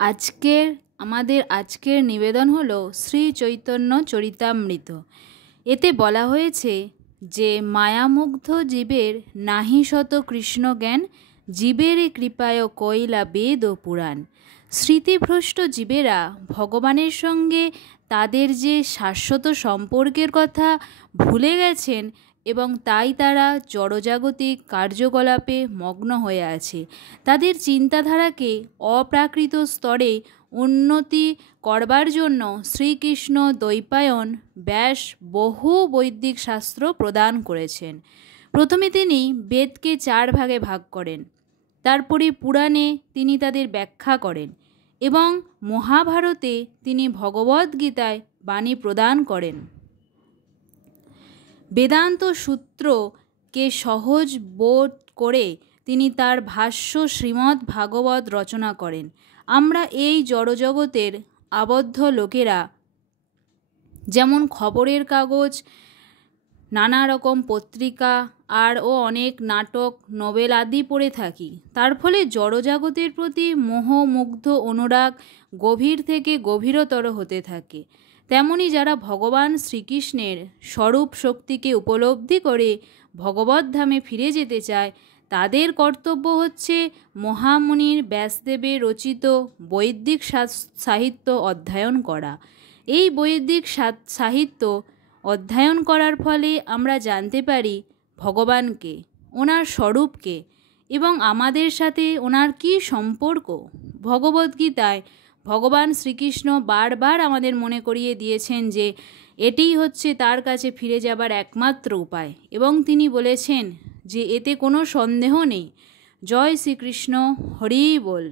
আজকের নিবেদন হলো শ্রী চৈতন্য চরিতামৃত। এতে বলা হয়েছে যে মায়ামুগ্ধ জীবের নাহি শত কৃষ্ণ জ্ঞান, জীবের কৃপায় কইলা বেদ ও পুরাণ। স্মৃতিভ্রষ্ট জীবেরা ভগবানের সঙ্গে তাদের যে শাশ্বত সম্পর্কের কথা ভুলে গেছেন এবং তাই তারা জড়জাগতিক কার্যকলাপে মগ্ন হয়ে আছে। তাদের চিন্তাধারাকে অপ্রাকৃত স্তরে উন্নতি করবার জন্য শ্রীকৃষ্ণ দ্বৈপায়ন ব্যাস বহু বৈদিক শাস্ত্র প্রদান করেছেন। প্রথমে তিনি বেদকে 4 ভাগে ভাগ করেন, তারপরে পুরাণে তিনি তাদের ব্যাখ্যা করেন এবং মহাভারতে তিনি ভগবদ্গীতায় বাণী প্রদান করেন। বেদান্ত সূত্রকে সহজ বোধ করে তিনি তার ভাষ্য শ্রীমদ্ ভাগবত রচনা করেন। আমরা এই জড়জগতের আবদ্ধ লোকেরা যেমন খবরের কাগজ, নানা রকম পত্রিকা ও অনেক নাটক, নোবেল আদি পড়ে থাকি, তার ফলে জড়জগতের প্রতি মোহমুগ্ধ অনুরাগ গভীর থেকে গভীরতর হতে থাকে। তেমনি যারা ভগবান শ্রীকৃষ্ণের স্বরূপ শক্তিকে উপলব্ধি করে ভগবদ্ধামে ফিরে যেতে চায়, তাদের কর্তব্য হচ্ছে মহামুনির ব্যাসদেবের রচিত বৈদিক সাহিত্য অধ্যয়ন করা। এই বৈদিক সাহিত্য অধ্যয়ন করার ফলে আমরা জানতে পারি ভগবানকে, ওনার স্বরূপকে এবং আমাদের সাথে ওনার কী সম্পর্ক। ভগবদ্গীতায় ভগবান শ্রীকৃষ্ণ বারবার আমাদের মনে করিয়ে দিয়েছেন যে এটিই হচ্ছে তার কাছে ফিরে যাবার একমাত্র উপায় এবং তিনি বলেছেন যে এতে কোনো সন্দেহ নেই। জয় শ্রীকৃষ্ণ, হরি বল।